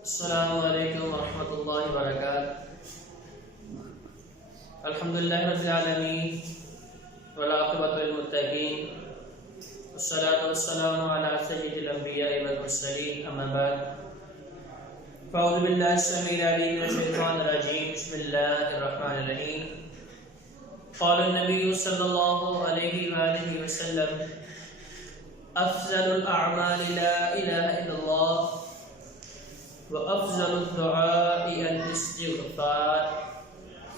السلام علیکم ورحمۃ اللہ وبرکاتہ۔ الحمدللہ رب العالمین والعاقبۃ للمتقین والصلاۃ والسلام علی سید الانبیاء والمرسلین، اما بعد فاعوذ باللہ السمیع العلیم من الشیطان الرجیم، بسم اللہ الرحمن الرحیم۔ قال النبی صلی اللہ علیہ وآلہ وسلم افضل الاعمال لا الہ الا اللہ وأفضل الدعاء الاستغفار،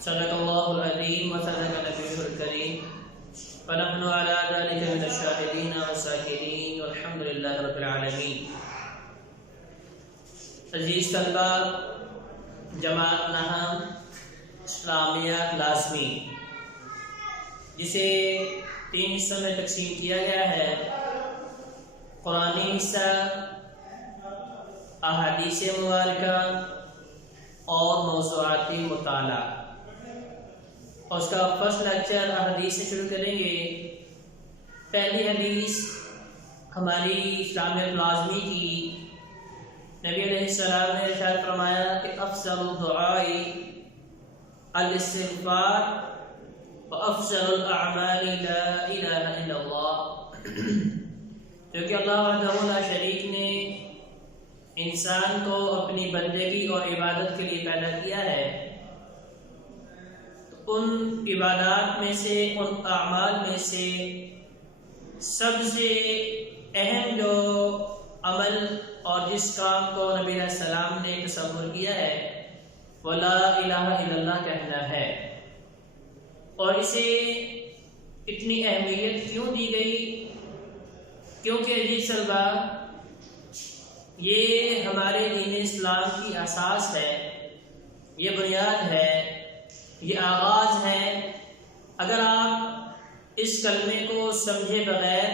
صدق الله العظيم وصدق نبيه الكريم ونحن على ذلك من الشاهدين والشاكرين والحمد لله رب العالمين۔ عزیز طلبہ، جماعت نہم اسلامیہ لازمی، جسے 3 حصوں میں تقسیم کیا گیا ہے: قرآنی حصہ، احادیث مبارکہ اور موضوعاتی مطالعہ۔ اور اس کا فرسٹ لیکچر احادیث سے شروع کریں گے۔ پہلی حدیث ہماری اسلامیہ لازمی کی، نبی علیہ السلام نے ارشاد فرمایا کہ افضل الدعاء الاستغفار وافضل الاعمال لا الہ الا اللہ، کیونکہ اللہ وحدہ لا شریک نے انسان کو اپنی بندگی اور عبادت کے لیے پیدا کیا ہے، تو ان عبادات میں سے، ان اعمال میں سے سب سے اہم جو عمل اور جس کام کو نبی علیہ السلام نے تصور کیا ہے وہ لا الہ الا اللہ کہنا ہے۔ اور اسے اتنی اہمیت کیوں دی گئی؟ کیونکہ عزیز طلبہ، یہ ہمارے دین اسلام کی اساس ہے، یہ بنیاد ہے، یہ آغاز ہے۔ اگر آپ اس کلمے کو سمجھے بغیر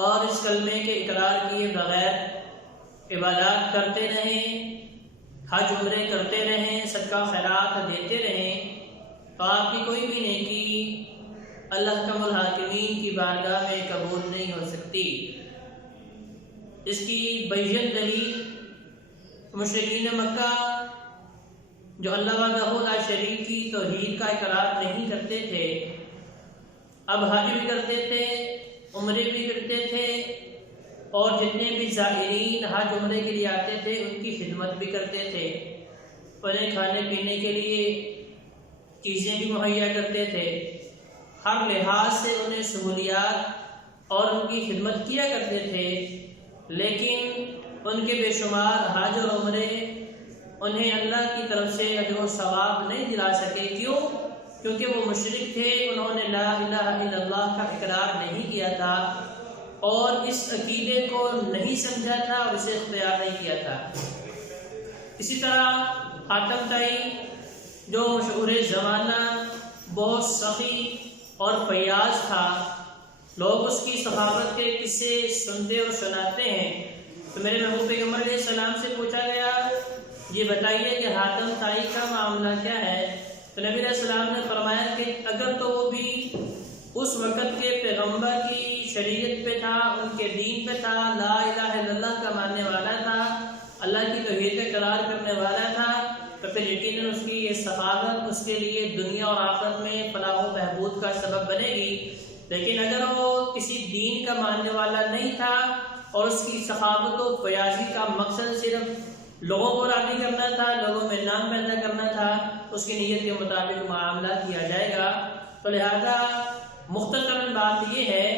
اور اس کلمے کے اقرار کیے بغیر عبادات کرتے رہیں، حج عمرے کرتے رہیں، صدقہ خیرات دیتے رہیں، تو آپ کی کوئی بھی نیکی اللہ کم الحاکمین کی بارگاہ میں قبول نہیں ہو سکتی۔ اس کی بین دلیل مشرکین مکہ جو اللہ وحدہ لا شریک کی توحید کا اقرار نہیں کرتے تھے، اب حج بھی کرتے تھے، عمرے بھی کرتے تھے، اور جتنے بھی زائرین حج عمرے کے لیے آتے تھے ان کی خدمت بھی کرتے تھے، انہیں کھانے پینے کے لیے چیزیں بھی مہیا کرتے تھے، ہر لحاظ سے انہیں سہولیات اور ان کی خدمت کیا کرتے تھے، لیکن ان کے بے شمار حج اور عمرے انہیں اللہ کی طرف سے اجر و ثواب نہیں دلا سکے۔ کیوں؟ کیونکہ وہ مشرک تھے، انہوں نے لا الہ الا اللہ کا اقرار نہیں کیا تھا اور اس عقیدے کو نہیں سمجھا تھا اور اسے اختیار نہیں کیا تھا۔ اسی طرح حاتم طائی جو مشہور زمانہ بہت سخی اور فیاض تھا، لوگ اس کی صحابت کے قصے سنتے اور سناتے ہیں، تو میرے محبوب پیغمبر علیہ السلام سے پوچھا گیا، یہ بتائیے کہ حاتم طائی کا معاملہ کیا ہے؟ تو نبی علیہ السلام نے فرمایا کہ اگر تو وہ بھی اس وقت کے پیغمبر کی شریعت پہ تھا، ان کے دین پہ تھا، لا الہ الا اللہ کا ماننے والا تھا، اللہ کی توحید کا اقرار کرنے والا تھا، تو پھر یقیناً اس کی یہ صحابت اس کے لیے دنیا اور آخرت میں فلاح و بہبود کا سبب بنے گی۔ لیکن اگر وہ کسی دین کا ماننے والا نہیں تھا اور اس کی صحابت و فیاضی کا مقصد صرف لوگوں کو راضی کرنا تھا، لوگوں میں نام پیدا کرنا تھا، اس کی نیت کے مطابق معاملہ کیا جائے گا۔ تو لہذا مختصراً بات یہ ہے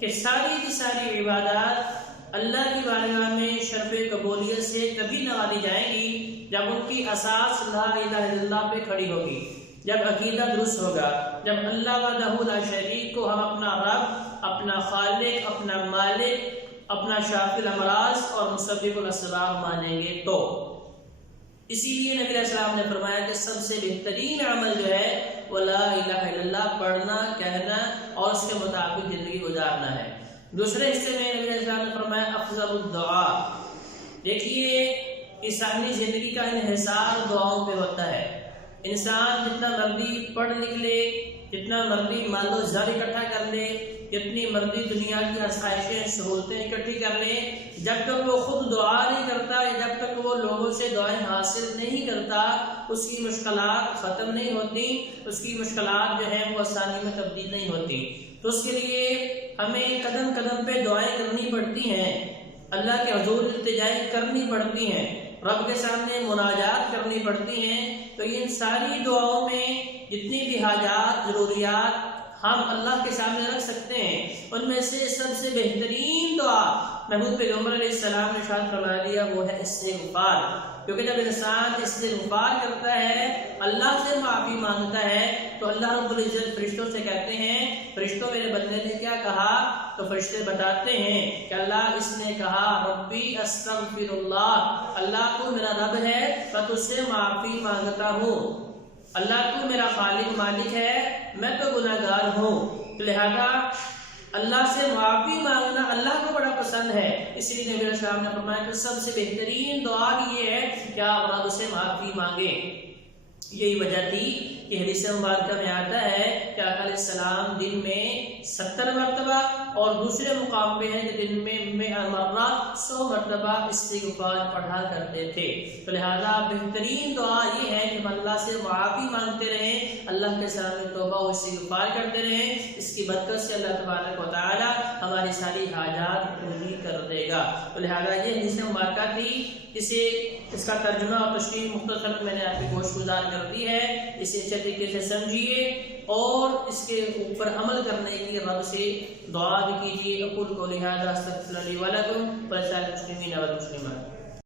کہ ساری کی ساری عبادات اللہ کی بارگاہ میں شرف قبولیت سے کبھی نوازی جائیں گی جب ان کی اساس لا الہ الا اللہ پہ کھڑی ہوگی، جب عقیدہ درست ہوگا، جب اللہ وحدہ لا شریک کو ہم اپنا رب، اپنا خالق، اپنا مالک، اپنا شافی الامراض اور مسبب الاسباب مانیں گے تو۔ اسی لیے نبی علیہ السلام نے فرمایا کہ سب سے بہترین عمل جو ہے وہ لا الہ الا اللہ پڑھنا، کہنا اور اس کے مطابق زندگی گزارنا ہے۔ دوسرے حصے میں نبی علیہ السلام نے فرمایا افضل الدعاء۔ دیکھیے، انسانی زندگی کا انحصار دعاؤں پہ ہوتا ہے۔ انسان جتنا مرضی پڑھ لکھ لے، جتنا مرضی مال و زر اکٹھا کر لے، جتنی مرضی دنیا کی آسائشیں سہولتیں اکٹھی کر لیں، جب تک وہ خود دعا نہیں کرتا، جب تک تک وہ لوگوں سے دعائیں حاصل نہیں کرتا اس کی مشکلات ختم نہیں ہوتی، اس کی مشکلات جو ہیں وہ آسانی میں تبدیل نہیں ہوتی۔ تو اس کے لیے ہمیں قدم قدم پہ دعائیں کرنی پڑتی ہیں، اللہ کے حضور التجائیں کرنی پڑتی ہیں، رب کے سامنے مناجات کرنی پڑتی ہیں۔ تو ان ساری دعاؤں میں جتنی بھی حاجات ضروریات ہم اللہ کے سامنے رکھ سکتے ہیں، ان میں سے سب سے بہترین دعا محبوب پیغمبر علیہ السلام نے ارشاد فرما دیا وہ ہے استغفار، کیونکہ جب انسان استغفار کرتا ہے، اللہ سے معافی مانگتا ہے، تو اللہ رب العزت فرشتوں سے کہتے ہیں فرشتوں میرے بندے نے کیا کہا؟ تو فرشتے بتاتے ہیں کہ اللہ اس نے کہا ربی استغفر اللہ، اللہ تو میرا رب ہے میں تجھ سے معافی مانگتا ہوں، اللہ تو میرا خالق مالک ہے میں تو گناہگار ہوں۔ لہذا اللہ سے معافی مانگنا اللہ کو بڑا پسند ہے، اسی لیے نبی علیہ السلام نے فرمایا کہ سب سے بہترین دعا یہ ہے کہ آپ رب سے معافی مانگیں۔ یہی وجہ تھی کہ حدیث مبارکہ میں آتا ہے کہ آقا علیہ السلام دن میں 70 مرتبہ اور دوسرے مقام پہ ہے کہ دن میں 100 مرتبہ استغفار پڑھا کرتے تھے۔ تو لہذا بہترین دعا یہ ہے کہ ہم اللہ سے معافی مانگتے رہیں، اللہ کے سامنے توبہ و استغفار کرتے رہیں، اس کی برکت سے اللہ تبارک و تعالی ہماری ساری حاجات پوری کر دے گا۔ تو لہذا یہ حدیث مبارکہ تھی، اس کا ترجمہ اور تشریح مختصر میں نے آپ کی گوش گزار کر دی ہے، اسے اچھے طریقے سے سمجھیے اور اس کے اوپر عمل کرنے کی رب سے دعا بھی کیجیے۔ اقول قولی ھذا استغفر اللہ لی ولکم ولسائر المسلمین والمسلمات۔